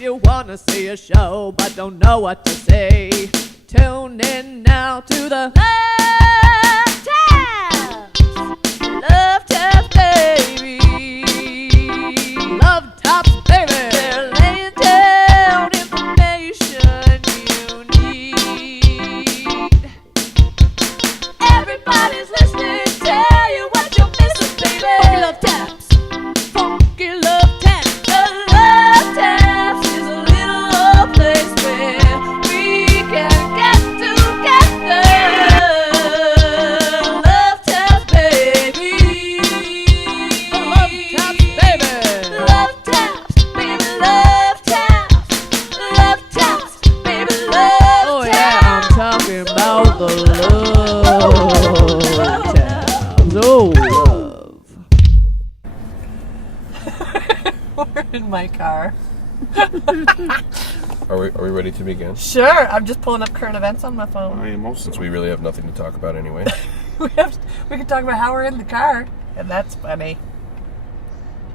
you wanna see a show but don't know what to say, tune in now to the Love Taps. Love Taps, baby. Love Taps, baby. They're laying down information you need. Everybody's listening. Tell you what you're missing, baby. Love Taps. Funky Love Taps. The Love Taps is a little old place where we can get together. Love Taps, baby. Love Taps, baby. Love Taps, baby. Love Taps. Love Taps, baby. Love Taps. Oh yeah, I'm talking about the Love Taps. Oh, love. We're in my car. Are we ready to begin? Sure, I'm just pulling up current events on my phone. I am also. Since we really have nothing to talk about anyway. We can talk about how we're in the car, and that's funny.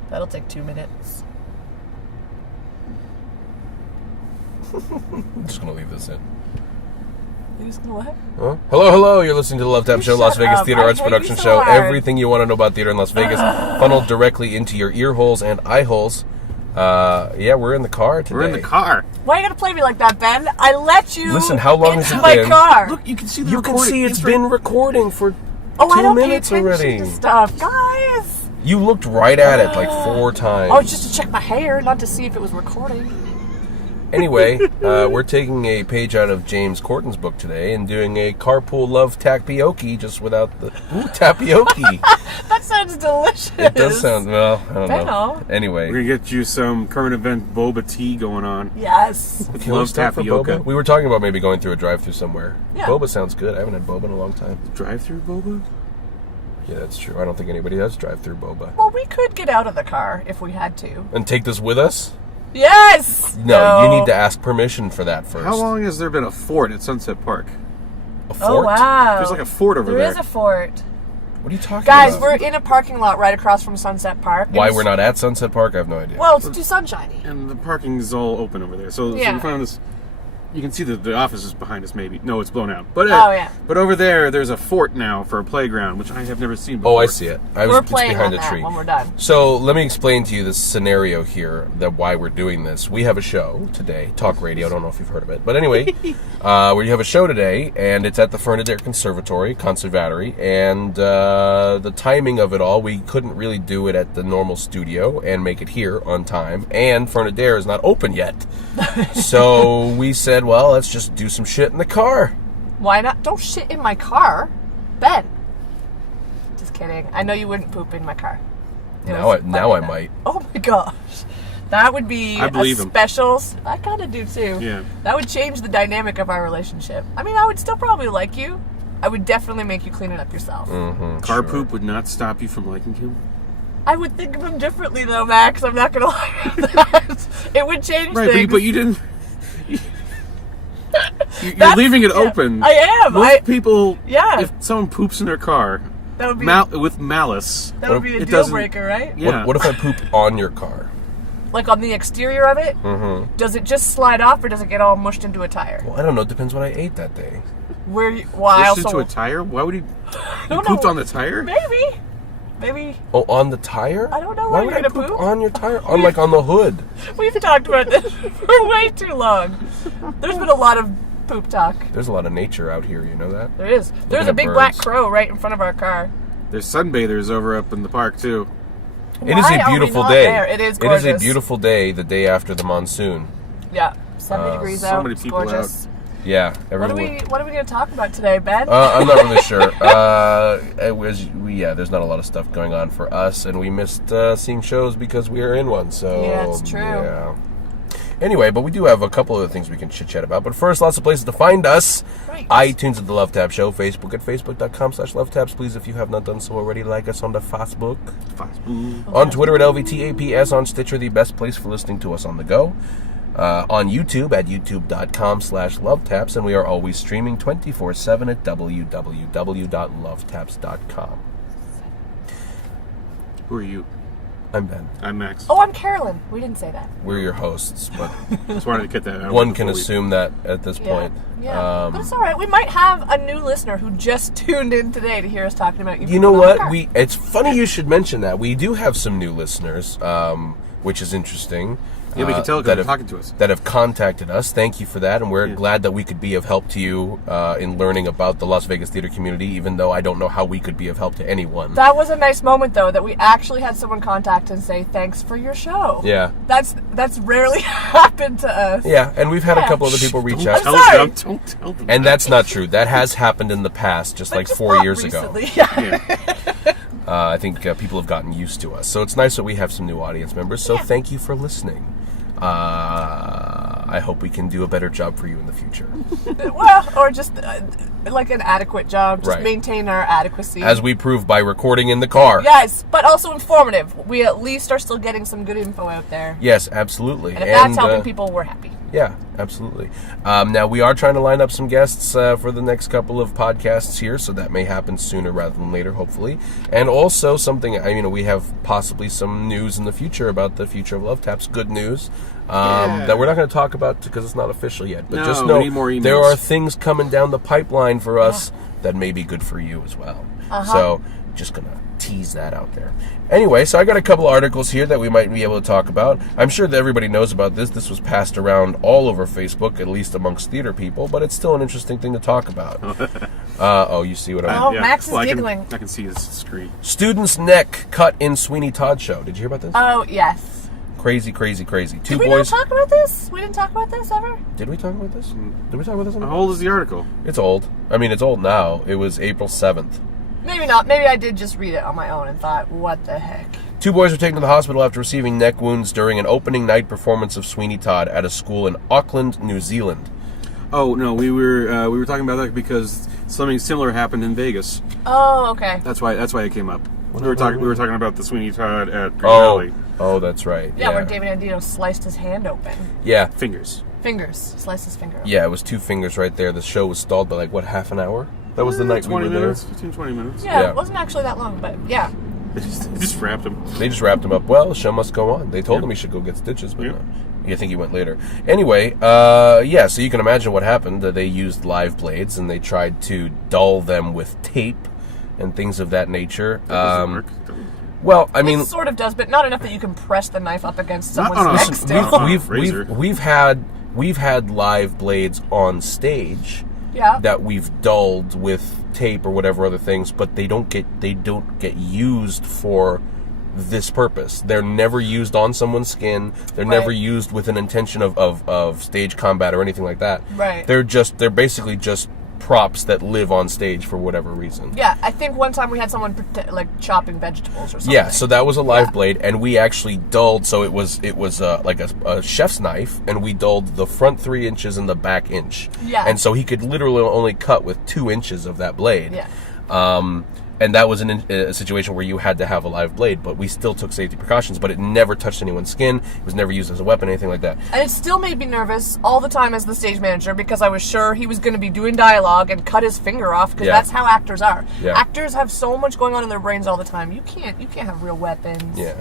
That'll take 2 minutes. I'm just gonna leave this in. You just gonna what? Huh? Hello, you're listening to the Love Tap Show, Las shut Vegas up. theater I arts hate you production so show. hard. Everything you want to know about theater in Las Vegas, funneled directly into your ear holes and eye holes. Yeah, we're in the car today. We're in the car. Why are you gonna play me like that, Ben? I let you Listen, how long has into it my been? car. Look, you can see the You can recording. see it's been recording for Oh, I 2 don't pay minutes attention already. to stuff, guys. You looked right at it like 4 times. Oh, it's just to check my hair, not to see if it was recording. Anyway, we're taking a page out of James Corton's book today and doing a carpool love tapioca, just without the tapioca. That sounds delicious. It does sound, well, I don't know. know. Anyway. We're gonna get you some current event boba tea going on. Yes. With Can we love start for tapioca. boba? We were talking about maybe going through a drive-through somewhere. Yeah. Boba sounds good. I haven't had boba in a long time. Drive-through boba? Yeah, that's true. I don't think anybody has drive-through boba. Well, we could get out of the car if we had to. And take this with us? Yes. No, you need to ask permission for that first. How long has there been a fort at Sunset Park? A fort? Oh wow. There's like a fort over There there. is a fort. What are you talking Guys, about? we're in a parking lot right across from Sunset Park. Why It's- we're not at Sunset Park, I have no idea. Well, it's too sunshiny. And the parking is all open over there. So Yeah. we found this. You can see the office is behind us, maybe. No, it's blown out. But Oh, yeah. But over there's a fort now for a playground, which I have never seen before. Oh, I see it. We're It's playing behind on a that tree. when we're done. So let me explain to you this scenario here, that why we're doing this. We have a show today, talk radio. I don't know if you've heard of it, but anyway, we have a show today, and it's at the Fernandare Conservatory, and the timing of it all, we couldn't really do it at the normal studio and make it here on time, and Fernandare is not open yet. So we said, well, let's just do some shit in the car. Why not? Don't shit in my car, Ben. Just kidding. I know you wouldn't poop in my car. Now I might. Oh my gosh, that would be I believe a him. specials. I kind of do too. Yeah. That would change the dynamic of our relationship. I mean, I would still probably like you. I would definitely make you clean it up yourself. Car poop would not stop you from liking him? I would think of him differently though, Max. I'm not gonna lie about that. It would change Right, things. but you didn't. You're That's- leaving it yeah, open. I am. Most people, Yeah. if someone poops in their car, That would be with malice, that would be a it deal doesn't- breaker, right? yeah. What if I poop on your car? Like on the exterior of it, does it just slide off or does it get all mushed into a tire? Well, I don't know. It depends what I ate that day. I Pushed into a tire? Why would he? I You don't pooped know. on the tire? Maybe. Oh, on the tire? I don't know Why where would you're I gonna poop. on your tire? On the hood. We've talked about this for way too long. There's been a lot of poop talk. There's a lot of nature out here. You know that? There is. There's at a big black birds. crow right in front of our car. There's sunbathers over up in the park too. It is Why a are we beautiful not day. there? It is It is a gorgeous. beautiful day. The day after the monsoon. Yeah, 70 degrees so out. many It's people gorgeous. Yeah, What everyone. are we going to talk about today, Ben? I'm not really sure. There's not a lot of stuff going on for us, and we missed seeing shows because we are in one. So Yeah, it's true. Yeah. Anyway, but we do have a couple other things we can chit-chat about. But first, lots of places to find us. Right. iTunes at The Love Tap Show. Facebook at facebook.com/LoveTaps. Please, if you have not done so already, like us on the Facebook. On Twitter at LVTAPS. On Stitcher, the best place for listening to us on the go. On YouTube at youtube.com/LoveTaps. And we are always streaming 24/7 at www.lovetaps.com. Who are you? I'm Ben. I'm Max. Oh, I'm Carolyn. We didn't say that. We're your hosts, but Just wanted to get that out. one can assume that at this Yeah. point. Yeah. But it's all right. We might have a new listener who just tuned in today to hear us talking about you. You know people on the what? car. It's funny you should mention that. We do have some new listeners, which is interesting. Yeah, we can tell because that they're have- talking to us. That have contacted us. Thank you for that, and we're Yeah. glad that we could be of help to you in learning about the Las Vegas theater community, even though I don't know how we could be of help to anyone. That was a nice moment, though, that we actually had someone contact and say thanks for your show. Yeah. That's rarely happened to us. Yeah, and we've had a Yeah. couple other people reach Don't out. tell sorry. them. Don't tell them. And that's not true. That has happened in the past, just But like just 4 not years ago. recently. Yeah. Yeah. I think people have gotten used to us. So it's nice that we have some new audience members. So Yeah. thank you for listening. I hope we can do a better job for you in the future. Well, or just like an adequate job. Just Right. maintain our adequacy. As we prove by recording in the car. Yes, but also informative. We at least are still getting some good info out there. Yes, absolutely. And if that's helping people, we're happy. Yeah, absolutely. Now, we are trying to line up some guests for the next couple of podcasts here, so that may happen sooner rather than later, hopefully. And also something, we have possibly some news in the future about the future of LVTAPS. Good news. That we're not going to talk about because it's not official yet. But No, just we know need more emails. there are things coming down the pipeline for us that may be good for you as well. So just going to tease that out there. Anyway, so I got a couple articles here that we might be able to talk about. I'm sure that everybody knows about this. This was passed around all over Facebook, at least amongst theater people, but it's still an interesting thing to talk about. You see what I mean? Oh, Max is I can- giggling. I can see his screen. Student's neck cut in Sweeney Todd show. Did you hear about this? Oh, yes. Crazy, crazy, crazy. Two Did we boys. not talk about this? We didn't talk about this ever? Did we talk about this? Did we talk about this? How old is the article? It's old. It's old now. It was April 7th. Maybe not. Maybe I did just read it on my own and thought, what the heck? Two boys were taken to the hospital after receiving neck wounds during an opening night performance of Sweeney Todd at a school in Auckland, New Zealand. Oh no, we were talking about that because something similar happened in Vegas. Oh, okay. That's why it came up. We were talking about the Sweeney Todd at Green Valley. Oh, that's right. Yeah, where David Andino sliced his hand open. Yeah. Fingers. Sliced his finger open. Yeah, it was 2 fingers right there. The show was stalled by half an hour? That was the night we were 20 there. minutes, 15, 20 minutes. Yeah, Yeah. it wasn't actually that long, but yeah. They just wrapped him. They just wrapped him up. Well, the show must go on. They told him he should go get stitches, but Yeah. no. You think he went later. Anyway, so you can imagine what happened. They used live blades, and they tried to dull them with tape and things of that nature. That doesn't work. Well, It sort of does, but not enough that you can press the knife up against Not someone's on a- neck we've- still. Razor. we've had live blades on stage Yeah. that we've dulled with tape or whatever other things, but they don't get used for this purpose. They're never used on someone's skin. They're never Right. used with an intention of stage combat or anything like that. Right. They're basically just props that live on stage for whatever reason. Yeah, I think one time we had someone chopping vegetables or something. Yeah, so that was a live Yeah. blade, and we actually dulled. So it was like a chef's knife, and we dulled the front 3 inches and the back inch. Yeah. And so he could literally only cut with 2 inches of that blade. Yeah. And that was a situation where you had to have a live blade, but we still took safety precautions. But it never touched anyone's skin. It was never used as a weapon, anything like that. And it still made me nervous all the time as the stage manager because I was sure he was going to be doing dialogue and cut his finger off because Yeah. that's how actors are. Yeah. Actors have so much going on in their brains all the time. You can't have real weapons Yeah,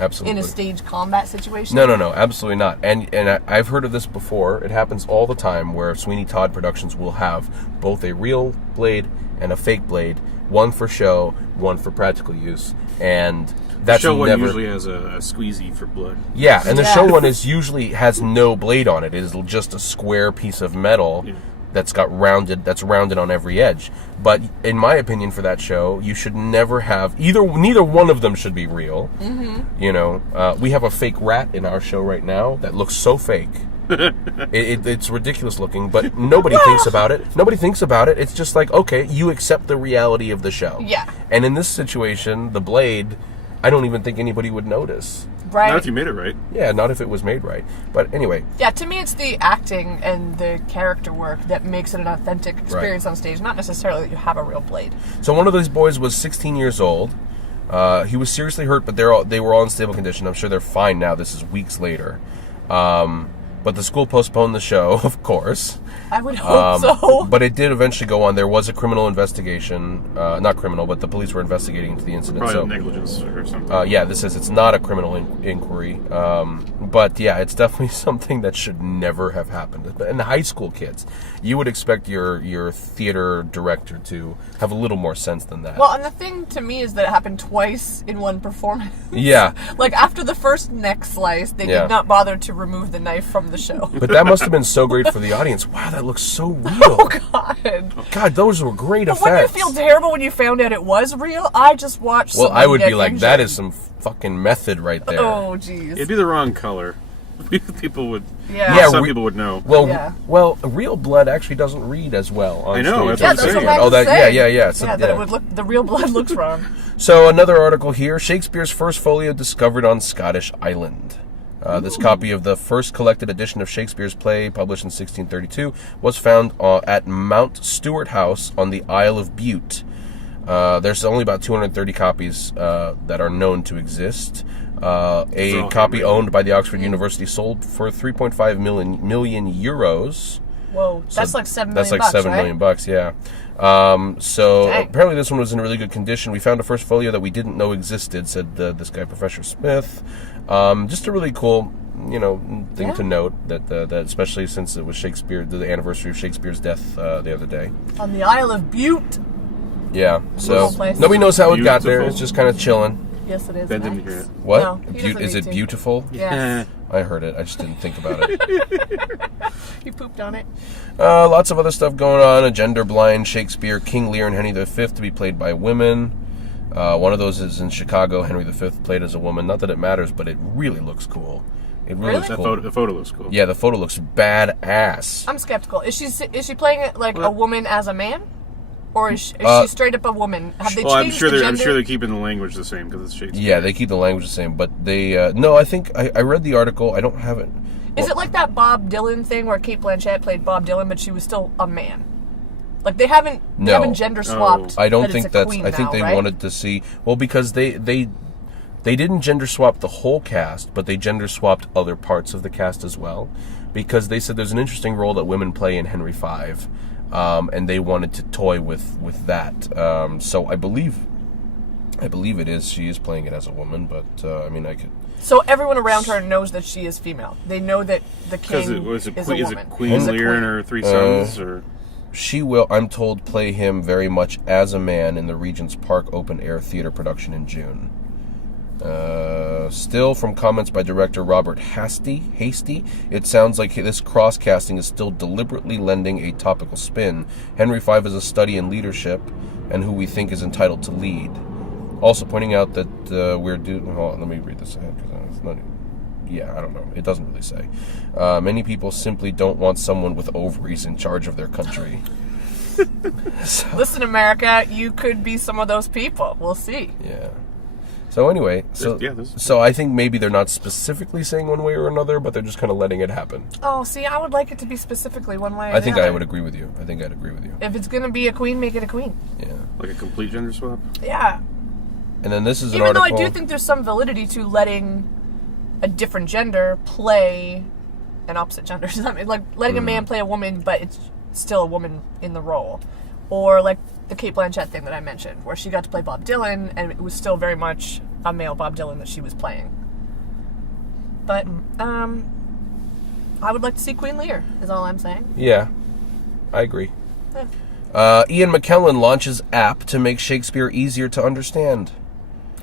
absolutely. in a stage combat situation. No, absolutely not. And I've heard of this before. It happens all the time where Sweeney Todd Productions will have both a real blade and a fake blade, one for show, one for practical use, and that's Show one never. usually has a squeezy for blood. Yeah, and the Yeah. show one usually has no blade on it. It is just a square piece of metal. Yeah. That's rounded on every edge. But in my opinion, for that show, you should never have neither one of them should be real. Mm-hmm. We have a fake rat in our show right now that looks so fake. It's ridiculous looking, but nobody thinks about it. Nobody thinks about it. It's just like, okay, you accept the reality of the show. Yeah. And in this situation, the blade, I don't even think anybody would notice. Right? Not if you made it right. Yeah, not if it was made right. But anyway, Yeah, to me it's the acting and the character work that makes it an authentic experience on stage, not necessarily that you have a real blade. so one of those boys was 16 years old. He was seriously hurt, but they were all in stable condition. I'm sure they're fine now. This is weeks later. But the school postponed the show, of course. I would hope so. But it did eventually go on. There was a criminal investigation. Not criminal, but the police were investigating into the incident. Probably negligence or something. Yeah, this is. It's not a criminal inquiry. But yeah, it's definitely something that should never have happened. And high school kids, you would expect your theater director to have a little more sense than that. Well, and the thing to me is that it happened twice in one performance. Yeah. Like, after the first neck slice, they did not bother to remove the knife from the show. But that must have been so great for the audience. Wow, that looks so real. Oh, God. God, those were great effects. Wouldn't you feel terrible when you found out it was real? I just watched Well, I would be like, injured. that is some fucking method right there. Oh, jeez. It'd be the wrong color. People would... Yeah. Some people would know. Well, real blood actually doesn't read as well on I know, stage. that's what I'm saying. I was saying. Yeah. So, that it would look, the real blood looks wrong. So another article here, Shakespeare's first folio discovered on Scottish island. This copy of the first collected edition of Shakespeare's play, published in 1632, was found at Mount Stuart House on the Isle of Bute. There's only about 230 copies that are known to exist. A copy owned by the Oxford University sold for 3.5 million euros. Whoa, that's like $7 million. That's like $7 million bucks, yeah. So apparently this one was in really good condition. We found a first folio that we didn't know existed, said this guy, Professor Smith. Just a really cool, thing to note that especially since it was Shakespeare, the anniversary of Shakespeare's death the other day. On the Isle of Bute. Yeah, so nobody knows how it got there. It's just kind of chilling. Yes, it is. Ben didn't hear it. What? No, Is it beautiful? Yes. I heard it. I just didn't think about it. You pooped on it. Lots of other stuff going on. A gender-blind Shakespeare, King Lear and Henry V to be played by women. One of those is in Chicago. Henry V played as a woman. Not that it matters, but it really looks cool. It really looks cool. The photo looks cool. Yeah, the photo looks badass. I'm skeptical. Is she playing it like a woman as a man? Or is she straight up a woman? Have they changed the gender? I'm sure they're keeping the language the same because it's Shakespeare. Yeah, they keep the language the same, but they... no, I think... I read the article. I don't have it. Is it like that Bob Dylan thing where Cate Blanchett played Bob Dylan, but she was still a man? Like, they haven't gender swapped. I don't think that's... I think they wanted to see... Well, because they didn't gender swap the whole cast, but they gender swapped other parts of the cast as well. Because they said there's an interesting role that women play in Henry V. And they wanted to toy with that. So I believe it is. She is playing it as a woman, but I could. So everyone around her knows that she is female. They know that the king is a woman. Is it Queen Lear and her three sons, or? She will, I'm told, play him very much as a man in the Regent's Park open-air theater production in June. Still, from comments by director Robert Hasty, it sounds like this cross-casting is still deliberately lending a topical spin. Henry V is a study in leadership and who we think is entitled to lead. Also pointing out that hold on, let me read this ahead because it's not... Yeah, I don't know. It doesn't really say. Many people simply don't want someone with ovaries in charge of their country. Listen, America, you could be some of those people. We'll see. Yeah. So anyway, so I think maybe they're not specifically saying one way or another, but they're just kind of letting it happen. Oh, see, I would like it to be specifically one way or I think another. I would agree with you. I think I'd agree with you. If it's going to be a queen, make it a queen. Yeah. Like a complete gender swap? Yeah. And then this is an article... article... Even though I do think there's some validity to letting a different gender play an opposite gender. Like letting a man play a woman, but it's still a woman in the role. Or like the Cate Blanchett thing that I mentioned, where she got to play Bob Dylan, and it was still very much a male Bob Dylan that she was playing. But I would like to see Queen Lear, is all I'm saying. Yeah, I agree. Ian McKellen launches app to make Shakespeare easier to understand.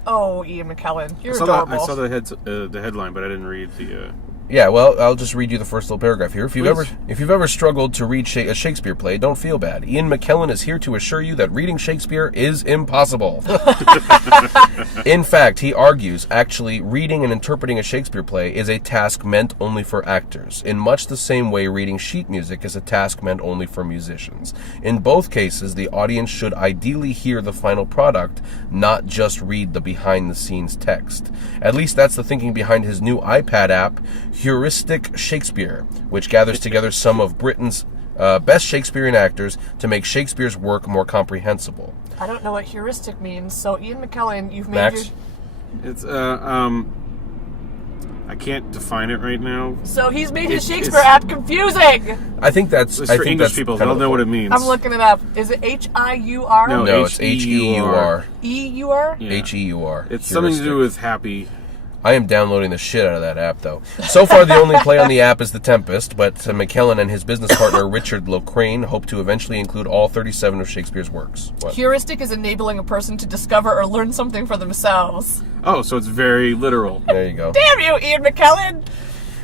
Oh, Ian McKellen, you're adorable. I saw the headline, but I didn't read the... Yeah, well, I'll just read you the first little paragraph here. If you've ever struggled to read a Shakespeare play, don't feel bad. Ian McKellen is here to assure you that reading Shakespeare is impossible. In fact, he argues, actually, reading and interpreting a Shakespeare play is a task meant only for actors, in much the same way reading sheet music is a task meant only for musicians. In both cases, the audience should ideally hear the final product, not just read the behind-the-scenes text. At least that's the thinking behind his new iPad app, Heuristic Shakespeare, which gathers together some of Britain's best Shakespearean actors to make Shakespeare's work more comprehensible. I don't know what heuristic means, so Ian McKellen, you've made Max? It's I can't define it right now. So he's made his It's- Shakespeare app confusing. I think that's. It's I for think English that's people. kind They'll of know what it point. means. I'm looking it up. Is it H-I-U-R? No. No, it's H-E-U-R. E-U-R? Yeah. H-E-U-R. It's something to do with happy. I am downloading the shit out of that app, though. So far, the only play on the app is The Tempest, but McKellen and his business partner, Richard Locrane, hope to eventually include all 37 of Shakespeare's works. What? Heuristic is enabling a person to discover or learn something for themselves. Oh, so it's very literal. There you go. Damn you, Ian McKellen!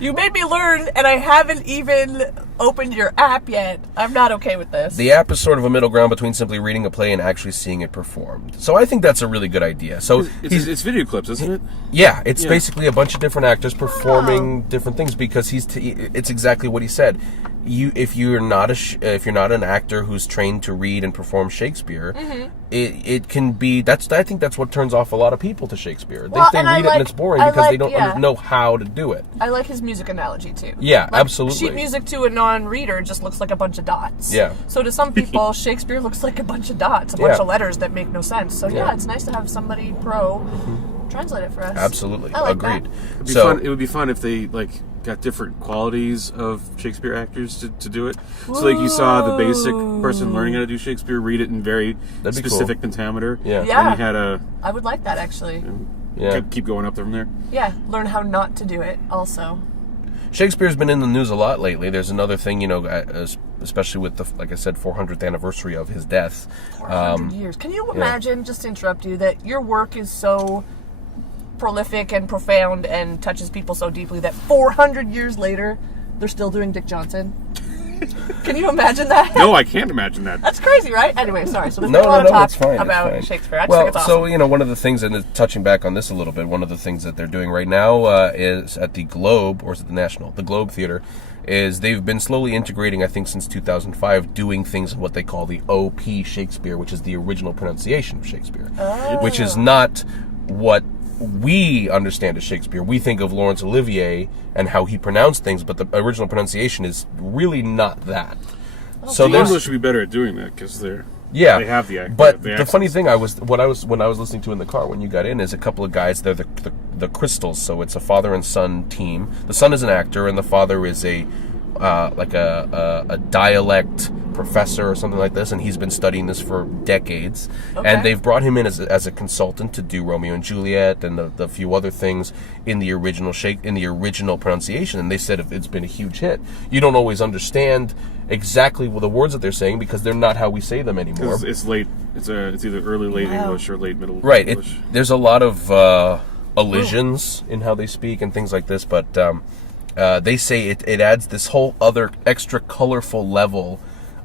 You made me learn, and I haven't even opened your app yet. I'm not okay with this. The app is sort of a middle ground between simply reading a play and actually seeing it performed. So I think that's a really good idea. So It's video clips, isn't it? yeah, it's Yeah. basically a bunch of different actors performing different things because it's exactly what he said. If you're not an actor who's trained to read and perform Shakespeare, it can be I think that's what turns off a lot of people to Shakespeare. Well, they and I read it and it's boring because they don't know how to do it. I like his music analogy too. Yeah, Like, absolutely. Sheet music to a non-reader just looks like a bunch of dots. Yeah. So to some people, Shakespeare looks like a bunch of dots, a bunch Yeah. of letters that make no sense. So Yeah. it's nice to have somebody pro translate it for us. Absolutely, I like agreed. that. It would be fun if they got different qualities of Shakespeare actors to do it. So like you saw the basic person learning how to do Shakespeare read it in very That'd be specific pentameter. Yeah. Yeah. And you had I would like that actually. Yeah. keep going up from there. Yeah, learn how not to do it also. Shakespeare's been in the news a lot lately. There's another thing, especially with the, like I said, 400th anniversary of his death. 400 years. Can you imagine, just to interrupt you, that your work is so prolific and profound and touches people so deeply that 400 years later, they're still doing Dick Johnson? Can you imagine that? No, I can't imagine that. That's crazy, right? Anyway, sorry. So there's No, been a lot of talk it's fine. about it's fine. Shakespeare. I just well, think it's awesome. so one of the things, and touching back on this a little bit, one of the things that they're doing right now is at the Globe, or is it the National? The Globe Theater, is they've been slowly integrating, I think since 2005, doing things in what they call the OP Shakespeare, which is the original pronunciation of Shakespeare, which is not what we understand as Shakespeare. We think of Laurence Olivier and how he pronounced things, but the original pronunciation is really not that. So The there's English should be better at doing that because they have the accent. But the funny thing when I was listening to in the car when you got in is a couple of guys. They're the Crystals, so it's a father and son team. The son is an actor, and the father is a dialect professor or something like this, and he's been studying this for decades. Okay. And they've brought him in as a consultant to do Romeo and Juliet and the few other things in the original pronunciation. And they said it's been a huge hit. You don't always understand exactly the words that they're saying because they're not how we say them anymore. It's late. It's either early late English or late middle Right. English. There's a lot of elisions in how they speak and things like this, but they say it adds this whole other extra colorful level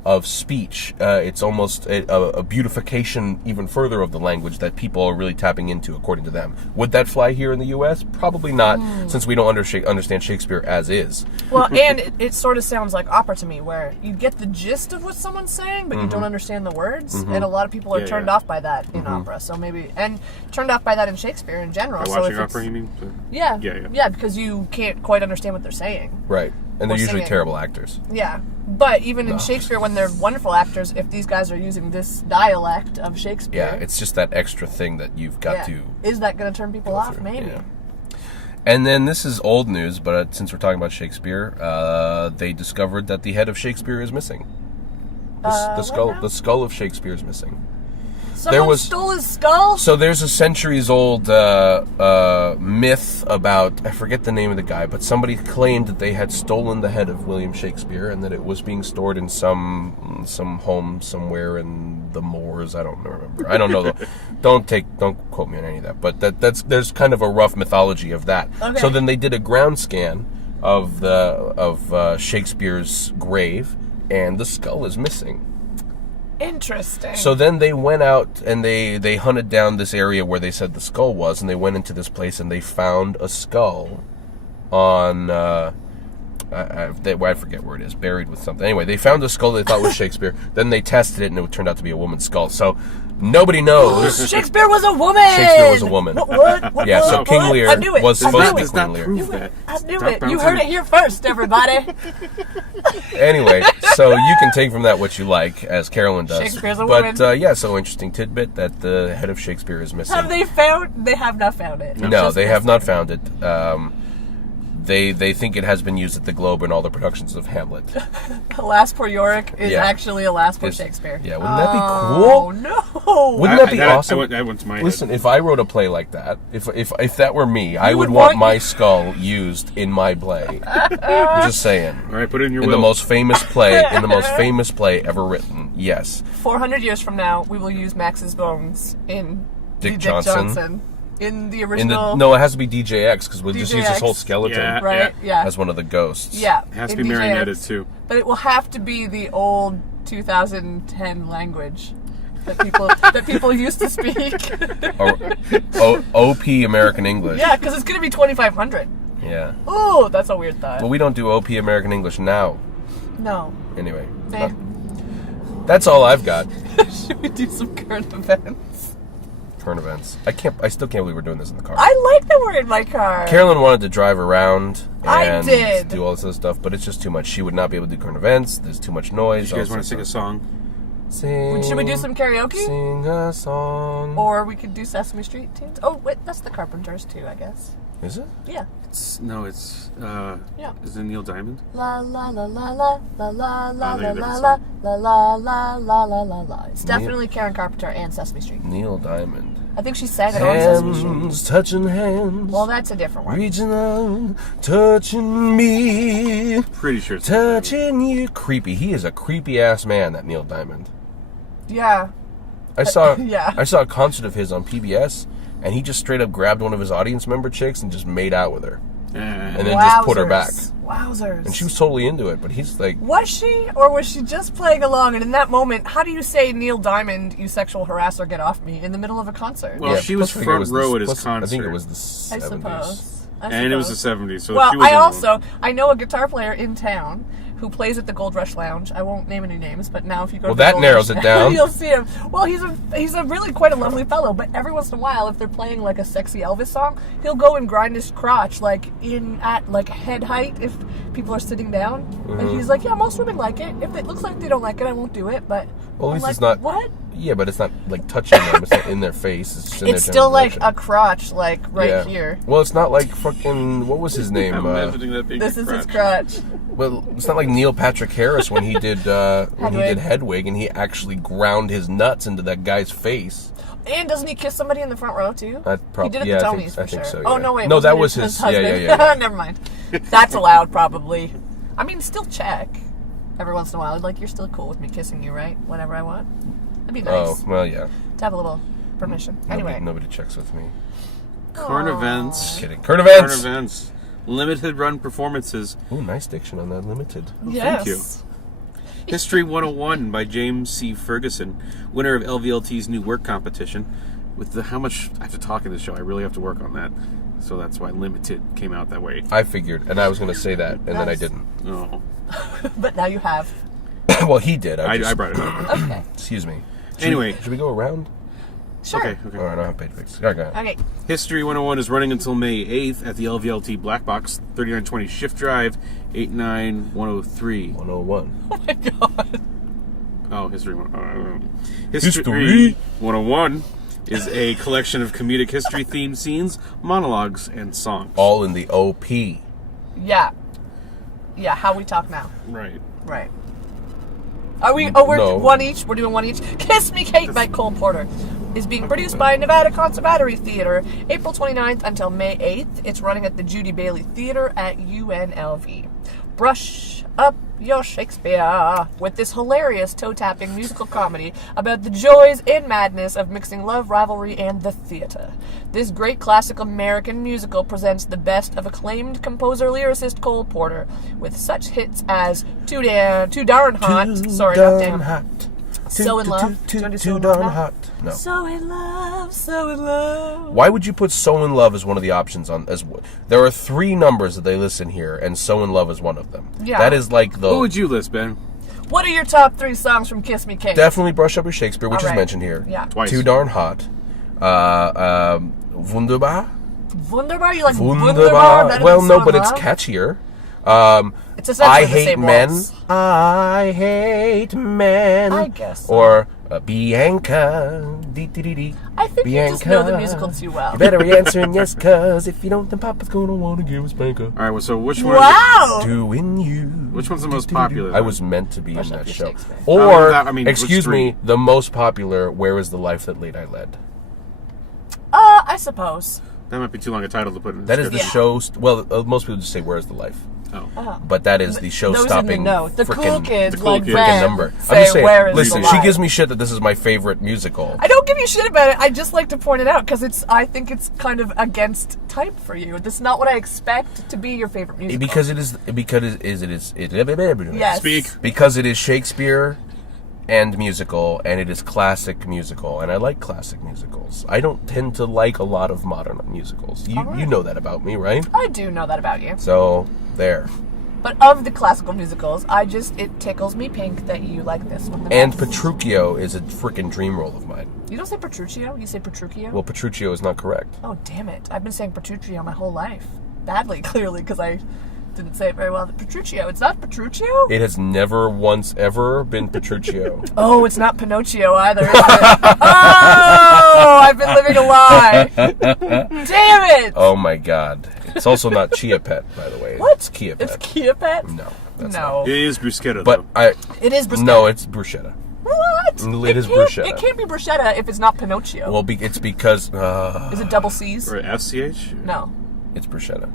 of speech. It's almost a beautification even further of the language that people are really tapping into, according to them. Would that fly here in the U.S.? Probably not, since we don't understand Shakespeare as is. Well, and it sort of sounds like opera to me, where you get the gist of what someone's saying, but you don't understand the words. And a lot of people are Yeah, turned yeah. off by that in opera. So and turned off by that in Shakespeare in general. By So watching if it's- opera, you mean? Yeah, because you can't quite understand what they're saying. Right. And they're Or usually singing. terrible actors. Yeah, but even in Shakespeare, when they're wonderful actors, if these guys are using this dialect of Shakespeare, Yeah, it's just that extra thing that you've got to... is that going to turn people off? Maybe. Yeah. And then this is old news, but since we're talking about Shakespeare, they discovered that the head of Shakespeare is missing. The skull of Shakespeare is missing. Someone stole his skull? So there's a centuries-old myth about, I forget the name of the guy, but somebody claimed that they had stolen the head of William Shakespeare and that it was being stored in some home somewhere in the moors. I don't remember. I don't know. Don't quote me on any of that. But there's kind of a rough mythology of that. Okay. So then they did a ground scan of Shakespeare's grave, and the skull is missing. Interesting. So then they went out and they hunted down this area where they said the skull was, and they went into this place and they found a skull on I forget where it is, buried with something. Anyway, they found a skull they thought was Shakespeare. Then they tested it and it turned out to be a woman's skull. So nobody knows. Shakespeare was a woman. Shakespeare was a woman. What? Yeah, so King Lear I knew it. was supposed to be Does Queen not Lear. prove that. I knew Stop it. You bouncing. heard it here first, everybody. Anyway, so you can take from that what you like, as Carolyn does. Shakespeare's a but woman. yeah, so interesting tidbit that the head of Shakespeare is missing. Have they found? They have not found it. No, they have not found it. They think it has been used at the Globe in all the productions of Hamlet. Alas Poor Yorick is Yeah. actually Alas Poor It's- Shakespeare. Yeah, wouldn't that be Oh, cool? no. Wouldn't that be awesome? I went to my head. Listen, if I wrote a play like that, if that were me, I would would want want- my skull used in my play. I'm just saying. All right, put it in your In will. the most famous play ever written. Yes. 400 years from now, we will use Max's bones in Dick the Johnson. In the In original. no, it has to be DJX because we'll just use this DJX. whole skeleton Yeah. Right? Yeah. as one of the ghosts. Yeah. It has to in be DJX. marionetted too. But it will have to be the old 2010 language that people used to speak. OP American English. Yeah, because it's going to be 2500. Yeah. Ooh, that's a weird thought. Well, we don't do OP American English now. No. Anyway. Eh. That's all I've got. Should we do some current events? Current events. I still can't believe we're doing this in the car. I like that we're in my car. Carolyn wanted to drive around I and did. do all this other stuff, but it's just too much. She would not be able to do current events. There's too much noise. You guys all want to sing a sorts song? of- Sing. Should we do some karaoke? Sing a song. Or we could do Sesame Street tunes. Oh, wait, that's the Carpenters too, I guess. Is it? Yeah. It's Yeah. Is it Neil Diamond? La la la la la la la la Oh, they're la a la different la la la la la la la. It's definitely Karen Carpenter and Sesame Street. Neil Diamond. I think she sang it on Sesame Street. Hands touching hands. Well, that's a different one. Reaching out, touching me, Pretty sure it's Neil Diamond. touching you. Creepy. He is a creepy ass man, that Neil Diamond. Yeah. I saw Yeah. I saw a concert of his on PBS, and he just straight up grabbed one of his audience member chicks and just made out with her, and then just put her back. Wowzers. And she was totally into it, but he's like, Was she, or was she just playing along? And in that moment, how do you say, Neil Diamond, you sexual harasser, get off me, in the middle of a concert? Well, she was plus I think it front was row the- at his plus I think it concert. was the I 70s. suppose. And it was the 70s, so Well, she was I know a guitar player in town who plays at the Gold Rush Lounge. I won't name any names, but now if you go Well, to the that Gold narrows Rush, it down. you'll see him. Well, he's a really quite a lovely fellow, but every once in a while, if they're playing like a sexy Elvis song, he'll go and grind his crotch like at like head height if people are sitting down. And he's like, yeah, most women like it. If it looks like they don't like it, I won't do it. But Well, at I'm least like, it's not. what? Yeah, but it's not like touching them. It's not in their face. It's just in It's their still general like direction. a crotch, like right Yeah. here. Well, it's not like fucking what was his name? I'm imagining that being This a is his crotch. crotch. Well, it's not like Neil Patrick Harris when he did Hedwig. Hedwig, and he actually ground his nuts into that guy's face. And doesn't he kiss somebody in the front row too? He did at yeah, the I Tonys think, for I think sure. so. Oh yeah. no, wait. No, wasn't that it was his his. Yeah, husband? yeah, yeah. Never mind. That's allowed, probably. I mean, still check every once in a while. Like, you're still cool with me kissing you, right? Whenever I want. That'd be Oh nice well, yeah. to have a little permission. Anyway, Nobody checks with me. Current events. Just kidding. Current events. Current events. Limited run performances. Ooh, nice diction on that. Limited. yes. Thank you. History 101 by James C. Ferguson, winner of LVLT's new work competition. With how much I have to talk in this show, I really have to work on that. So that's why Limited came out that way. I figured, and I was going to say that, and then I Nice. didn't. Oh, But now you have. Well, he did. I brought it up. Okay. Excuse me. Anyway. Should we go around? Sure. Okay. All right, I don't have page fix. All right, go ahead. Okay. History 101 is running until May 8th at the LVLT Black Box, 3920 Shift Drive, 89103. 101. Oh my god. Oh, History 101. History. 101 is a collection of comedic history-themed scenes, monologues, and songs. All in the OP. Yeah. Yeah, how we talk now. Right. Right. Are we? Oh, we're No. one each. We're doing one each. Kiss Me Kate by Cole Porter is being produced by Nevada Conservatory Theater, April 29th until May 8th. It's running at the Judy Bailey Theater at UNLV. Brush up your Shakespeare with this hilarious toe-tapping musical comedy about the joys and madness of mixing love, rivalry, and the theater. This great classic American musical presents the best of acclaimed composer-lyricist Cole Porter with such hits as Too Darn Hot, sorry, not damn, hot. So in Love. Do you wanna do So Too in darn Love? hot. No. So in love, so in love. Why would you put "So in Love" as one of the options on? There are 3 numbers that they list in here, and "So in Love" is one of them. Yeah. That is like the What would you list, Ben? What are your top 3 songs from Kiss Me Kate? definitely "Brush Up Your Shakespeare," which All is right. mentioned here. Yeah. Twice. Too darn hot. Wunderbar. Wunderbar? You like Wunderbar? Wunderbar. better Well, than no, So but in it's Love? catchier. It's essentially I the hate same men. words. I hate men. I guess so. Or Bianca. Dee-dee-dee-dee. I think you just know the musical too well. You better be answering yes, cuz if you don't, then Papa's gonna want to give us spanker. All right, well, so which one? Wow! Doing you. Which one's the most popular? I was meant to be in that show. Shakespeare. Or, which excuse three? me, the most popular, Where is the Life That Late I Led? I suppose. That might be too long a title to put in. That is the description. show. Well, most people just say "Where's the Life," Oh. but that is the show-stopping. The cool kids, the cool like kids. Ren, number. say, I'm just saying. "Where is Listen, the she life?" gives me shit that this is my favorite musical. I don't give you shit about it. I just like to point it out because I think it's kind of against type for you. This is not what I expect to be your favorite musical. Because it is. Yes. Speak. Because it is Shakespeare and musical, and it is classic musical, and I like classic musicals. I don't tend to like a lot of modern musicals. You know that about me, right? I do know that about you. So there. But of the classical musicals, it tickles me pink that you like this one the And best. Petruchio is a freaking dream role of mine. You don't say Petruchio, you say Petruchio? Well, Petruchio is not correct. Oh, damn it. I've been saying Petruchio my whole life. Badly, clearly, because I didn't say it very well. Petruchio. It's not Petruchio? It has never once ever been Petruchio. Oh, it's not Pinocchio either, is it? Oh, I've been living a lie. Damn it. Oh my god. It's also not Chia Pet, by the way. What? It's Kia It's Pet. Kia Pet? No. That's No. It is bruschetta, But though. It is bruschetta. No, it's bruschetta. What? It is can't- bruschetta. It can't be bruschetta if it's not Pinocchio. Well, it's because Is it double C's? Or FCH? No. it's bruschetta.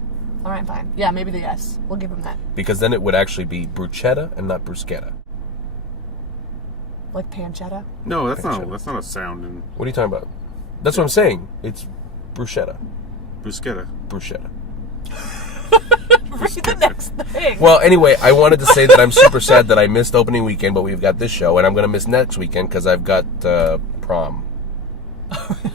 All right, fine. Yeah, maybe the S. We'll give him that. Because then it would actually be bruschetta and not bruschetta. Like pancetta. No, that's not a sound in What are you talking about? That's what I'm saying. It's bruschetta. bruschetta. Bruschetta. Read the next thing. Well, anyway, I wanted to say that I'm super sad that I missed opening weekend, but we've got this show, and I'm going to miss next weekend because I've got prom.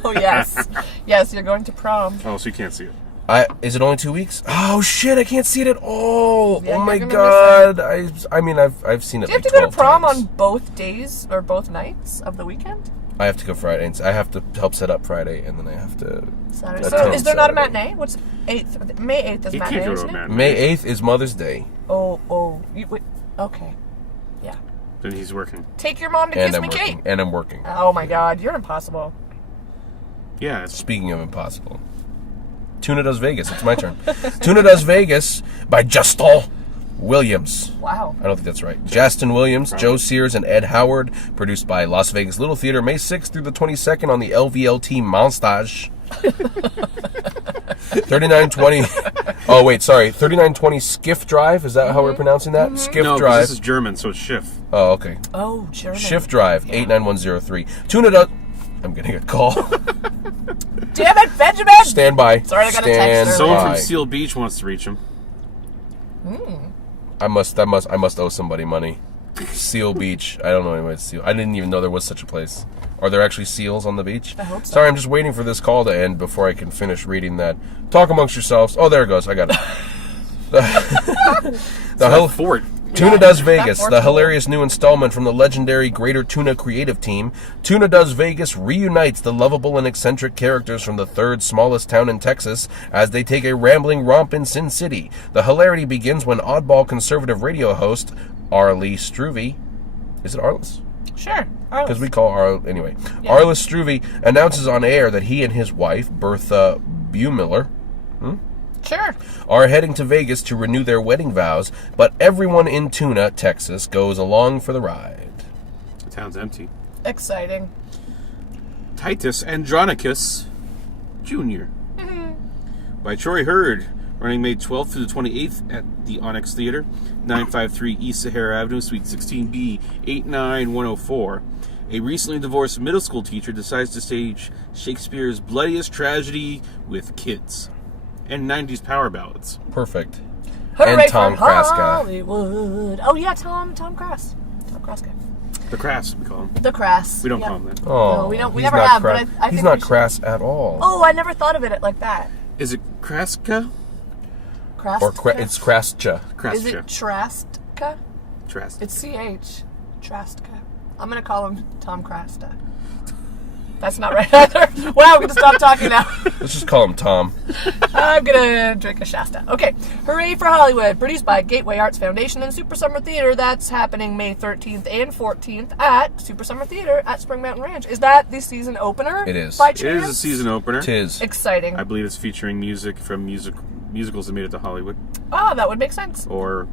Oh, yes. Yes, you're going to prom. Oh, so you can't see it. Is it only 2 weeks? Oh shit! I can't see it at all. Yeah, oh my you're gonna god! I mean, I've seen it. Do you have like to go to 12 prom times. on both days or both nights of the weekend? I have to go Friday. And I have to help set up Friday, and then I have to. Saturday. attend So is there not a Saturday. matinee? What's 8th? May 8th is You matinee, can't go to isn't a it? matinee. May 8th is Mother's Day, Oh. Wait, okay. Yeah. Then he's working. Take your mom to and kiss I'm me, working. Kate. And I'm working. Oh my god, you're impossible. Yeah, it's Speaking of impossible, Tuna Does Vegas. It's my turn. Tuna Does Vegas by Justin Williams. Wow. I don't think that's right. Justin Williams, Joe Sears, and Ed Howard. Produced by Las Vegas Little Theater, May 6th through the 22nd on the LVLT Monstage. 3920. Oh wait, sorry. 3920 Skiff Drive. Is that how we're pronouncing that? Skiff no, 'cause Drive. this is German, so it's Schiff. Oh, okay. Oh, German. Shift Drive 89103. Tuna Does. I'm getting a call. Damn it, Benjamin! Stand by. Sorry, I got a text Stand earlier. Someone by. from Seal Beach wants to reach him. I must owe somebody money. Seal Beach. I don't know anybody at Seal. I didn't even know there was such a place. Are there actually seals on the beach? I hope so. Sorry, I'm just waiting for this call to end before I can finish reading that. Talk amongst yourselves. Oh, there it goes. I got it. The hell. Fort. Tuna Does Vegas, That the fortune. hilarious new installment from the legendary Greater Tuna creative team. Tuna Does Vegas reunites the lovable and eccentric characters from the third smallest town in Texas as they take a rambling romp in Sin City. The hilarity begins when oddball conservative radio host Arlie Struve, is it Arliss? Sure. Because we call anyway. Arliss Struve announces on air that he and his wife, Bertha Buemiller, Sure. are heading to Vegas to renew their wedding vows, but everyone in Tuna, Texas, goes along for the ride. The town's empty. Exciting. Titus Andronicus Jr. by Troy Hurd, running May 12th through the 28th at the Onyx Theater, 953 East Sahara Avenue, Suite 16B, 89104. A recently divorced middle school teacher decides to stage Shakespeare's bloodiest tragedy with kids and 90s power ballads. Perfect. Hooray And Tom for Kraska. Hollywood. Oh yeah, Tom Krass. Tom Kraska. The Crafts, we call them. The Krass. We don't Yep. call them that. Oh, No, we don't- we he's never not have, but I he's think not we should. crass at all. Oh, I never thought of it like that. Is it Kraska? Kraska. Or it's Krascha. Is it Kraska. Trastka? Trast. It's CH. Trastka. I'm gonna call him Tom Krasta. That's not right either. Wow, I'm going to stop talking now. Let's just call him Tom. I'm going to drink a Shasta. Okay. Hooray for Hollywood. Produced by Gateway Arts Foundation and Super Summer Theater. That's happening May 13th and 14th at Super Summer Theater at Spring Mountain Ranch. Is that the season opener? It is. By It chance? is a season opener. Tis. Exciting. I believe it's featuring music from musicals that made it to Hollywood. Oh, that would make sense. Or,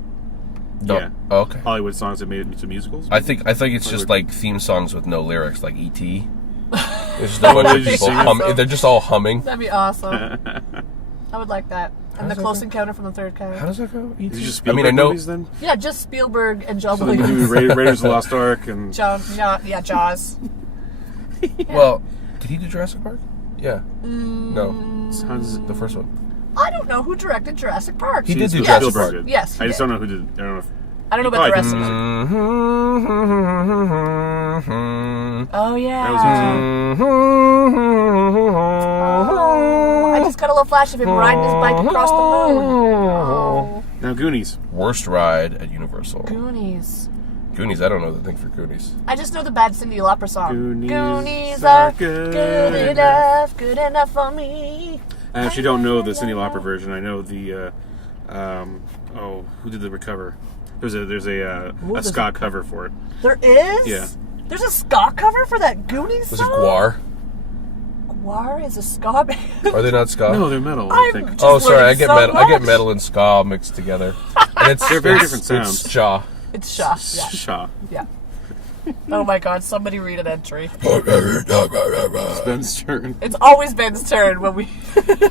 No. yeah, Oh, okay. Hollywood songs that made it into musicals. I think it's just like theme songs with no lyrics, like E.T. There's just a Oh, bunch they of just people sing it? humming. They're just all humming. That'd be awesome. I would like that. And the does that Close go? Encounter from the Third Kind. How does that go? E.T. Is it just I mean, I Spielberg know. movies then? Yeah, just Spielberg and John So they do Williams. Raiders of the Lost Ark and Jaws. Well, did he do Jurassic Park? Yeah. No, Sounds. the first one. I don't know who directed Jurassic Park. He did do Spielberg Jurassic Park. did. Yes, he I just did. don't know who did. I don't know. If, I don't know about the rest probably of did it. Mm-hmm. Oh, yeah. That was Oh, I just got a little flash of him riding his bike across the moon. Oh. Now Goonies. Worst ride at Universal. Goonies. Goonies, I don't know the thing for Goonies. I just know the bad Cyndi Lauper song. Goonies are are good enough for me. I actually don't know the Cyndi Lauper version. I know the. Who did the recover? There's a ska cover for it. There is? Yeah. There's a ska cover for that Goonies Was it song? Guar? Guar is a ska band. Are they not ska? No, they're metal. I I'm think. just Oh, sorry. I learning get so metal. I get much. metal and ska all mixed together. And it's They're very it's- different sounds. It's ska. It's Shaw. Yeah. Shaw. Yeah. Oh my god, somebody read an entry. Ben's turn. It's always Ben's turn when we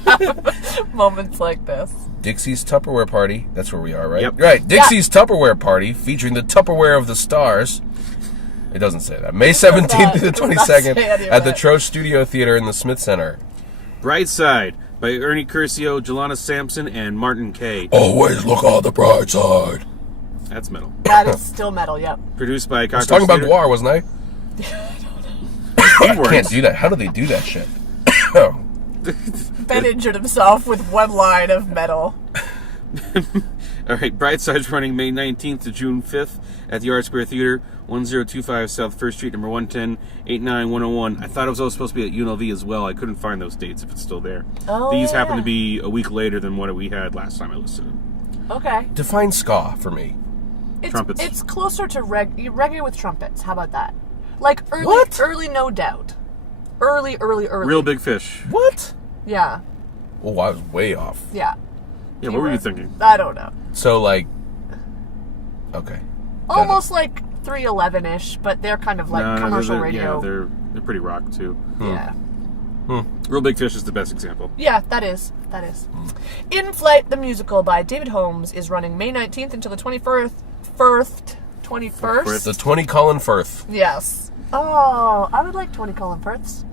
have moments like this. Dixie's Tupperware Party. That's where we are, right? Yep. Right. Dixie's Tupperware Party, featuring the Tupperware of the Stars. It doesn't say that. May 17th to the It does not 22nd say any of at the that. Troche Studio Theater in the Smith Center. Brightside by Ernie Curcio, Jelana Sampson, and Martin Kaye. Always look on the bright side. That's metal. That is still metal, yep. Produced by I was Cockroach talking about Theater. Guar, wasn't I? You weren't. Can't do that. How do they do that shit? Ben injured himself with one line of metal. All right, Brightside's running May 19th to June 5th at the Art Square Theater, 1025 South 1st Street, number 110, 89101. I thought it was also supposed to be at UNLV as well. I couldn't find those dates if it's still there. Oh, These happen yeah. to be a week later than what we had last time I listened. Okay. Define ska for me. Trumpets. It's closer to reggae with trumpets. How about that? Like early, What? early No Doubt. Early. Real Big Fish. What? Yeah. Oh, I was way off. Yeah. Yeah, what were you thinking? I don't know. So, like... Okay. Got Almost like 311-ish, but they're kind of like No, commercial they're, radio. Yeah, they're pretty rock too. Yeah. Real Big Fish is the best example. Yeah, that is. In Flight, the musical by David Holmes is running May 19th until the 21st. 21st? The 20 Colin Firth. Yes. Oh, I would like 20 Colin Firths.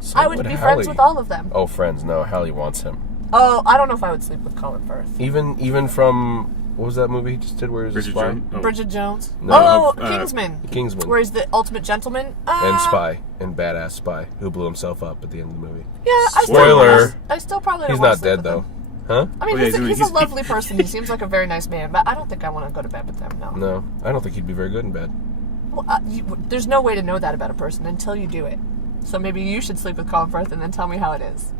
So I would be friends with all of them. Oh, friends. No, Hallie wants him. Oh, I don't know if I would sleep with Colin Firth. Even from... What was that movie he just did where he was a Bridget spy? Jones. Oh. Bridget Jones. No, Kingsman. Kingsman. Where he's the ultimate gentleman. And spy. And badass spy. Who blew himself up at the end of the movie. Yeah, Spoiler. I still probably don't He's wanna not sleep dead, with though. him. Huh? I mean, Oh, yeah, he's a he's- lovely person. He seems like a very nice man, but I don't think I want to go to bed with him, no. No. I don't think he'd be very good in bed. Well, there's no way to know that about a person until you do it. So maybe you should sleep with Colin Firth and then tell me how it is.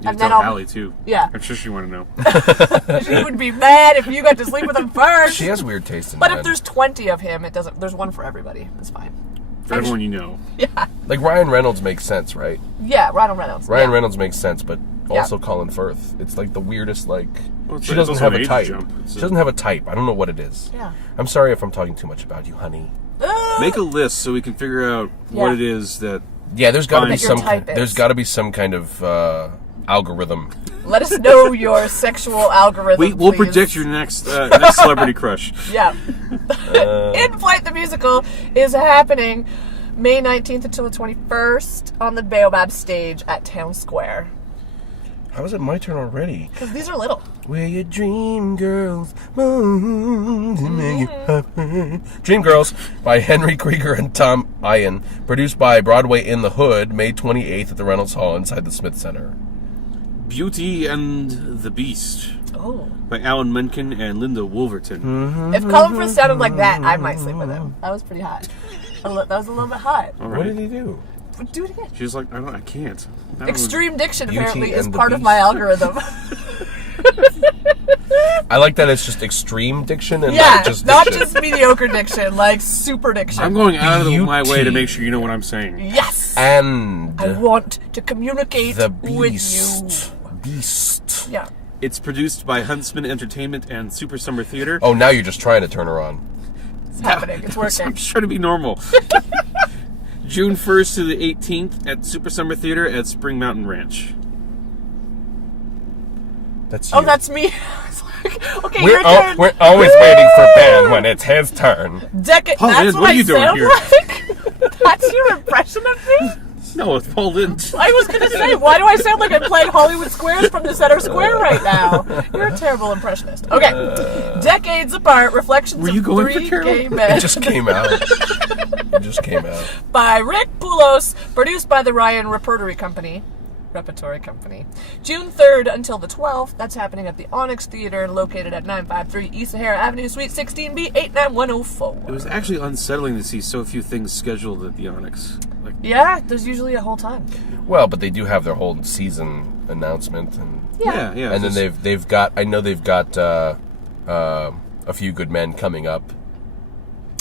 You And can then tell I'll- Hallie too. Yeah. I'm sure she want to know. She would be mad if you got to sleep with him first. She has weird taste in But men. if there's 20 of him, it doesn't. There's one for everybody. It's fine. For everyone you know. Yeah. Like, Ryan Reynolds makes sense, right? Yeah, Ryan Reynolds. Ryan yeah. Reynolds makes sense, but also Colin Firth. It's like the weirdest, like... Well, it's she like- doesn't it's have also a an age type. jump. It's She a- doesn't have a type. I don't know what it is. Yeah. I'm sorry if I'm talking too much about you, honey. Make a list so we can figure out what Yeah. it is that. Yeah, there's got to be What your some... type is. There's got to be some kind of algorithm. Let us know your sexual algorithm. We'll please. predict your next next celebrity crush. Yeah. In Flight the Musical is happening May 19th until the 21st on the Baobab stage at Town Square. How is it my turn already? Because these are little. We're your dream girls. Dream Girls by Henry Krieger and Tom Ian. Produced by Broadway in the Hood, May 28th at the Reynolds Hall inside the Smith Center. Beauty and the Beast Oh. by Alan Menken and Linda Wolverton. If Colin Firth sounded like that, I might sleep with him. That was pretty hot. That was a little bit hot. All What right. did he do? Do it again. She's like, I can't. I don't Extreme diction Beauty apparently is and the part of Beast. my algorithm. I like that it's just extreme diction and Yeah, not just not diction. just mediocre diction, like super diction. I'm going out of my way to Beauty. make sure you know what I'm saying. Yes! And I want to communicate the with Beast. Beast. you. Yeah. It's produced by Huntsman Entertainment and Super Summer Theater. Oh, now you're just trying to turn her on. It's happening. It's working. I'm just trying to be normal. June 1st to the 18th at Super Summer Theater at Spring Mountain Ranch. That's you. Oh, that's me. It's like, okay, your We're, turn. we're always waiting for Ben when it's his turn. Decade. Paul That's Lynde, what what are I you doing sound here? like? That's your impression of me? No, it's Paul Lynde. I was going to say, why do I sound like I'm playing Hollywood Squares from the center square right now? You're a terrible impressionist. Okay. Decades apart, reflections Were you of going for three Carol? gay men. It just came out. It just came out. By Rick Poulos, produced by the Ryan Repertory Company. June 3rd until the 12th. That's happening at the Onyx Theater, located at 953 East Sahara Avenue, Suite 16B, 89104. It was actually unsettling to see so few things scheduled at the Onyx. Like, Yeah, there's usually a whole ton. Well, but they do have their whole season announcement, and yeah. and then just- they've got. I know they've got a few good men coming up.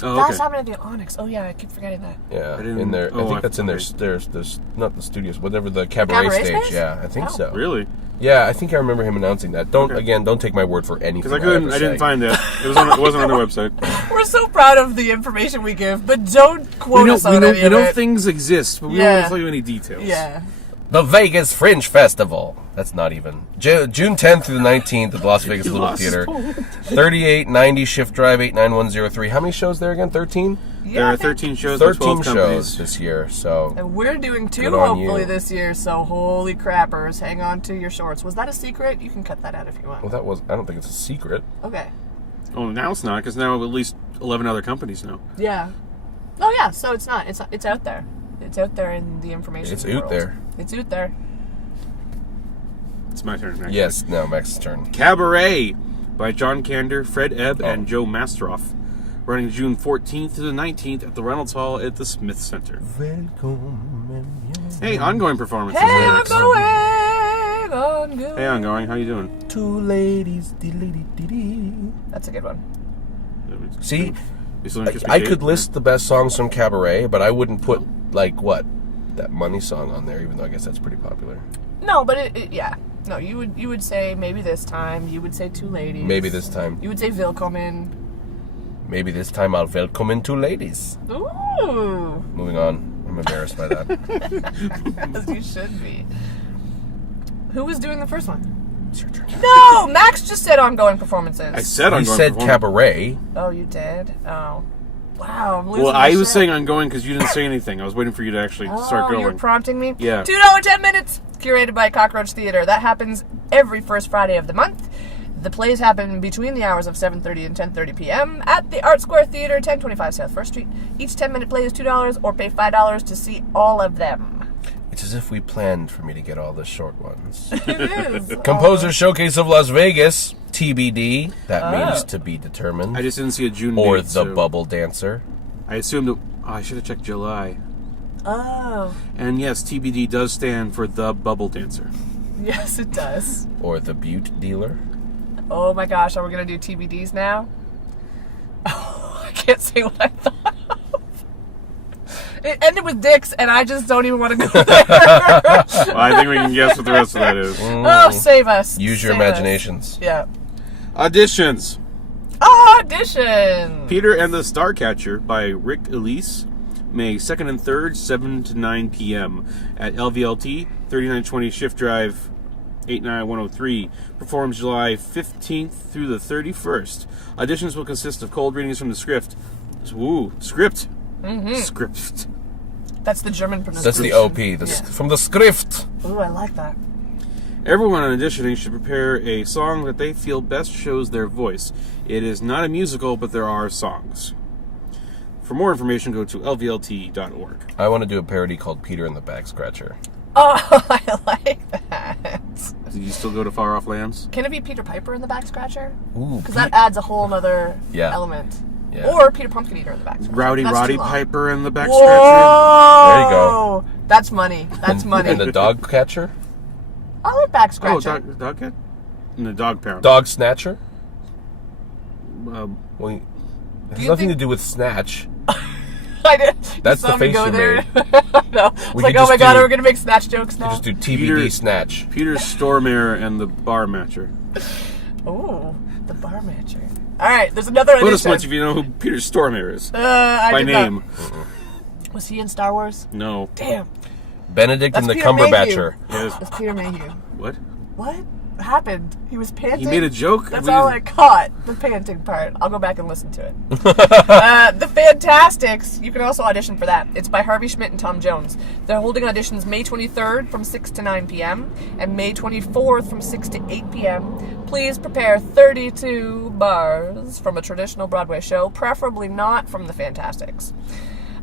Oh, That's okay. happening at the Onyx. Oh yeah, I keep forgetting that. Yeah, I didn't- in there. oh, I think I that's in their. forgot. There's not the studios, whatever the cabaret Cabaret stage. space? Yeah, I think Oh. so. Really? Yeah, I think I remember him announcing that. Don't Okay. don't take my word for anything. Because I couldn't. ever I didn't say. find that. It wasn't on their website. We're so proud of the information we give, but don't quote us on any we of know it. things exist, but we don't Yeah. want to tell you any details. Yeah. The Vegas Fringe Festival. That's not even. June 10th through the 19th at the Las Vegas He Little lost his Theater. phone. 3890 Shift Drive 89103. How many shows there again? 13? There are 13 shows by 13 12 companies. shows this year. So And we're doing two, Good on hopefully, you. this year, so holy crappers, hang on to your shorts. Was that a secret? You can cut that out if you want. well, that was. I don't think it's a secret. Okay. Oh, now it's not, because now at least 11 other companies know. Yeah. Oh, yeah, so it's not. It's out there. It's out there in the information It's world. out there. It's out there. It's my turn, actually. Yes. Now Max's turn. Cabaret by John Kander, Fred Ebb, and Joe Mastroff. Running June 14th to the 19th at the Reynolds Hall at the Smith Center. Hey, ongoing performances. Hey, I'm going on good. Hey, ongoing. How you doing? Two ladies. That's a good one. See, You still in Crispy I Kate? could list the best songs from Cabaret, but I wouldn't put like what that Money song on there, even though I guess that's pretty popular. No, but yeah. No, you would say maybe this time. You would say two ladies. Maybe this time. You would say Willkommen. Maybe this time I'll welcome two ladies. Ooh. Moving on. I'm embarrassed by that. As you should be. Who was doing the first one? It's your turn. No! Max just said ongoing performances. I said You ongoing said performance. Cabaret. Oh, you did? Oh. Wow, I'm losing Well, my I was shit. saying ongoing because you didn't say anything. I was waiting for you to actually start Oh, you were going. prompting me? Yeah. $2 10 minutes, curated by Cockroach Theater. That happens every first Friday of the month. The plays happen between the hours of 7:30 and 10:30 p.m. at the Art Square Theater, 1025 South 1st Street. Each 10-minute play is $2 or pay $5 to see all of them. It's as if we planned for me to get all the short ones. It is. Composer Showcase of Las Vegas, TBD. That means to be determined. I just didn't see a June Or date, the so Bubble Dancer. I assumed that. Oh, I should have checked July. Oh. And yes, TBD does stand for the Bubble Dancer. Yes, it does. Or the Butte Dealer. Oh my gosh, are we going to do TBDs now? Oh, I can't say what I thought of. It ended with dicks, and I just don't even want to go there. Well, I think we can guess what the rest of that is. Oh, save us. Use your Save us. imaginations. Yeah. Auditions. Audition. Peter and the Starcatcher by Rick Elise, May 2nd and 3rd, 7 to 9 p.m. at LVLT, 3920 Shift Drive, 89103. Performs July 15th through the 31st. Auditions will consist of cold readings from the script. Script. Script. That's the German pronunciation. That's the OP. Yeah. From the script. Ooh, I like that. Everyone on auditioning should prepare a song that they feel best shows their voice. It is not a musical, but there are songs. For more information, go to lvlt.org. I want to do a parody called Peter and the Back Scratcher. Oh, I like that. Do you still go to Far Off Lands? Can it be Peter Piper in the back scratcher? Ooh, Because that adds a whole other Yeah. element. Yeah. Or Peter Pumpkin Eater in the back scratcher. Rowdy That's Roddy too long. Piper and the back Whoa! scratcher. There you go. That's money. That's money. And the dog catcher? I like back Oh, scratcher. dog cat? And the dog pound. Dog snatcher? Um, Well, it has you nothing think- to do with snatch. I did. That's You saw the me face go you there. made. No. It's We like, could oh my just god, do- we're gonna make snatch jokes now. Just do TBD Peter- snatch. Peter Stormare and the bar matcher. Oh, the bar matcher. All right, there's another Bonus edition. points if you know who Peter Stormare is. I By did name. Not. Was he in Star Wars? No. Damn. Benedict That's and the Peter Cumberbatcher. Yes. That's Peter Mayhew. What? What happened? He was panting. He made a joke? That's We all I didn't- caught. The panting part. I'll go back and listen to it. The Fantastics. You can also audition for that. It's by Harvey Schmidt and Tom Jones. They're holding auditions May 23rd from 6 to 9 p.m. and May 24th from 6 to 8 p.m. Please prepare 32 bars from a traditional Broadway show, preferably not from the Fantastics.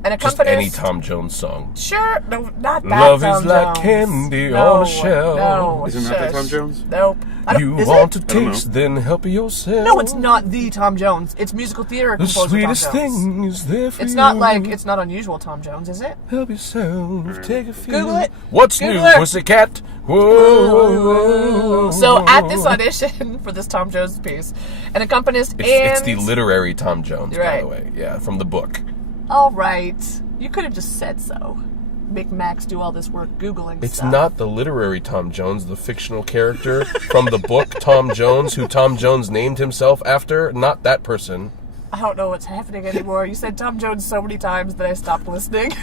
An Just accompanist. any Tom Jones song. Sure, no, not that Love Tom is like Jones. candy no, on a shelf. No, Isn't that the shush. Tom Jones? Nope. I don't- You is want it? to I don't know. taste, then help yourself. No, it's not the Tom Jones. It's musical theater The composer sweetest Tom Jones. thing is there for It's you. not like it's not unusual Tom Jones, is it? Help yourself, take a few. Google it. What's Google new, it. pussycat? Whoa. So at this audition for this Tom Jones piece, an accompanist It's the literary Tom Jones, by Right. the way. Yeah, from the book. All right, you could have just said so. Make Max do all this work googling It's stuff. not the literary Tom Jones, the fictional character from the book Tom Jones, who Tom Jones named himself after. Not that person. I don't know what's happening anymore. You said Tom Jones so many times that I stopped listening.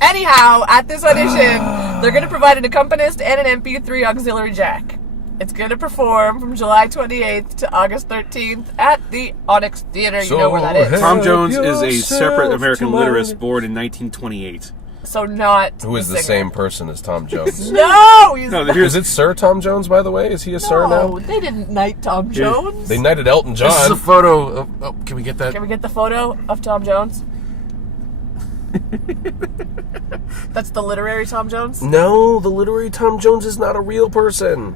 Anyhow, at this audition, they're going to provide an accompanist and an MP3 auxiliary jack. It's going to perform from July 28th to August 13th at the Onyx Theater. You know where that is. Tom Jones is a yourself separate American to literist my- born in 1928. So not Who is the singer. same person as Tom Jones. No, he's No, not. here's Is it Sir Tom Jones, by the way? Is he a Sir No, now? they didn't knight Tom Jones. They knighted Elton This is a John. photo of. Oh, can we get that? Can we get the photo of Tom Jones? That's the literary Tom Jones? No, the literary Tom Jones is not a real person.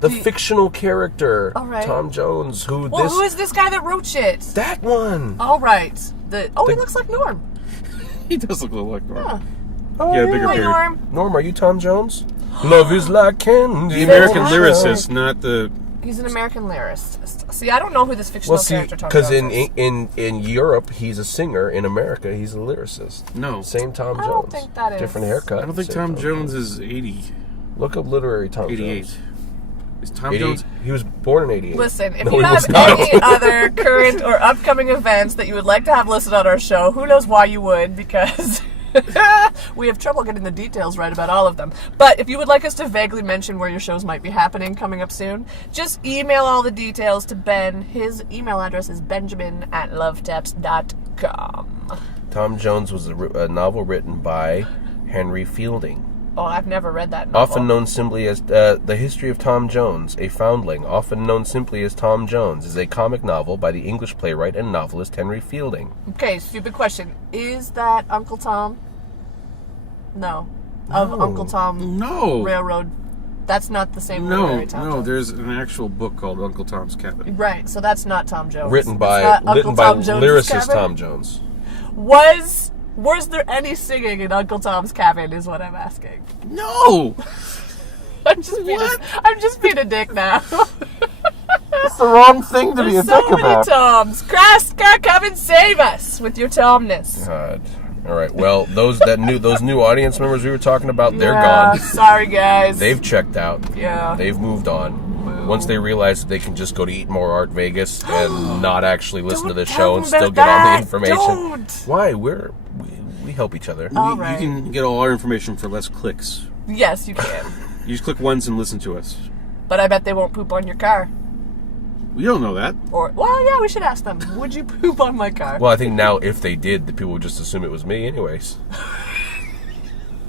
The The- fictional character, All right. Tom Jones, who Well, this... who is this guy that wrote shit? That one. All right. He The- looks like Norm. He does look a little like Norm. Huh. Oh, Yeah, bigger Hi, beard. Norm. Norm, are you Tom Jones? Love is like candy. The American Oh, lyricist, not the. He's an American lyricist. See, I don't know who this fictional Well, see, character Tom because Jones in is. Europe he's a singer. In America he's a lyricist. No. Same Tom I Jones. don't think that is. Different haircut. I don't think same Tom Jones is 80. Look up literary Tom 88. Jones. Is Tom 80, Jones. he was born in 88. Listen, if No, you he have was not. any other current or upcoming events that you would like to have listed on our show, who knows why you would, because we have trouble getting the details right about all of them. But if you would like us to vaguely mention where your shows might be happening coming up soon, just email all the details to Ben. His email address is benjamin@lovetaps.com. Tom Jones was a novel written by Henry Fielding. Oh, I've never read that novel. Often known simply as The History of Tom Jones, a foundling, often known simply as Tom Jones, is a comic novel by the English playwright and novelist Henry Fielding. Okay, stupid question. Is that Uncle Tom? No. Of No. Uncle Tom No. Railroad. That's not the same No, literary Tom no. Jones. There's an actual book called Uncle Tom's Cabin. Right, so that's not Tom Jones. Written It's by not Uncle Tom Jones's lyricist Cabin? Tom Jones. Was there any singing in Uncle Tom's Cabin is what I'm asking. No. I'm just being a dick now. That's the wrong thing to There's so many Toms. Kraska, come and save us with your Tomness. God. All right. Well, those new audience members we were talking about, they're Yeah, gone. Sorry, guys. They've checked out. Yeah. They've moved on. Once they realize that they can just go to Eat More Art Vegas and not actually listen to the Don't show and tell still them get all the that. information. Don't. Why? We help each other. All You right. can get all our information for less clicks. Yes, you can. You just click once and listen to us. But I bet they won't poop on your car. We don't know that. Or, well, yeah, we should ask them. Would you poop on my car? Well, I think now if they did, the people would just assume it was me anyways.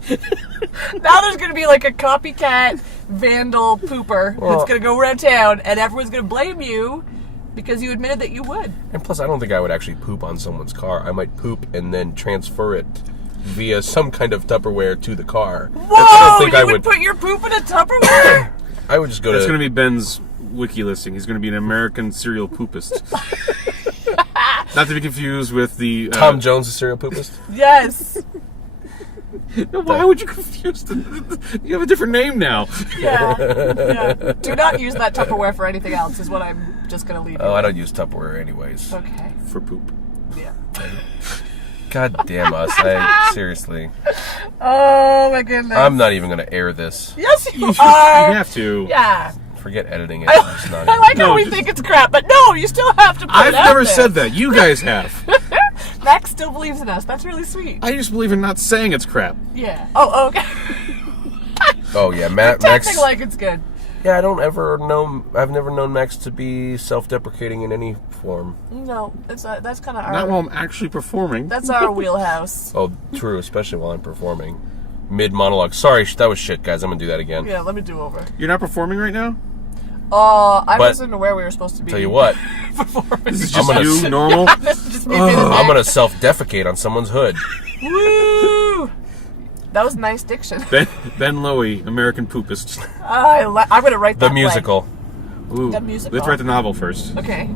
Now there's going to be like a copycat vandal pooper Well- that's going to go around town, and everyone's going to blame you because you admitted that you would. And plus, I don't think I would actually poop on someone's car. I might poop and then transfer it via some kind of Tupperware to the car. Whoa! I don't think You I would would. put your poop in a Tupperware? I would just go That's to. going to be Ben's wiki listing. He's going to be an American serial poopist. Not to be confused with the... Tom Jones, a serial poopist? Yes. Why would you confuse them? You have a different name now. Yeah. Do not use that Tupperware for anything else, is what I'm just going to leave you Oh, I with. don't use Tupperware anyways. Okay. For poop. Yeah. God damn us. Seriously. Oh, my goodness. I'm not even going to air this. Yes, you You are. have to. Yeah. Forget editing it. It's not I like how No, we just- think it's crap, but no, you still have to put I've it out never there. said that. You guys have. Max still believes in us. That's really sweet. I just believe in not saying it's crap. Yeah. Oh, okay. Oh, yeah. Max. Acting like it's good. Yeah, I've never known Max to be self-deprecating in any form. No, that's kind of Not our... while I'm actually performing. That's our wheelhouse. Oh, true, especially while I'm performing. Mid-monologue. Sorry, that was shit, guys. I'm going to do that again. Yeah, let me do over. You're not performing right now? I But- wasn't aware we were supposed to be. Tell you what, performing. This is I'm just gonna you, s- normal? This is just me being in I'm there. going to self-defecate on someone's hood. Woo! That was nice diction. Ben Lowy, American poopist. I'm gonna write that The musical. Ooh. The musical. Let's write the novel first. play. Okay.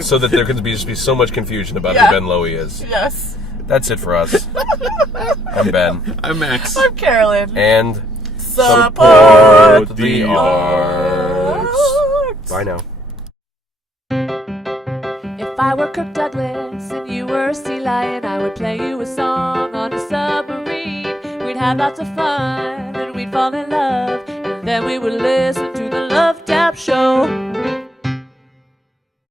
So that there can be so much confusion about Yeah. who Ben Lowy is. Yes. That's it for us. I'm Ben. I'm Max. I'm Carolyn. And Support the arts. Bye now. If I were Kirk Douglas and you were a sea lion, I would play you a song on a submarine. We'd have lots of fun and we'd fall in love, and then we would listen to the Love Tap Show.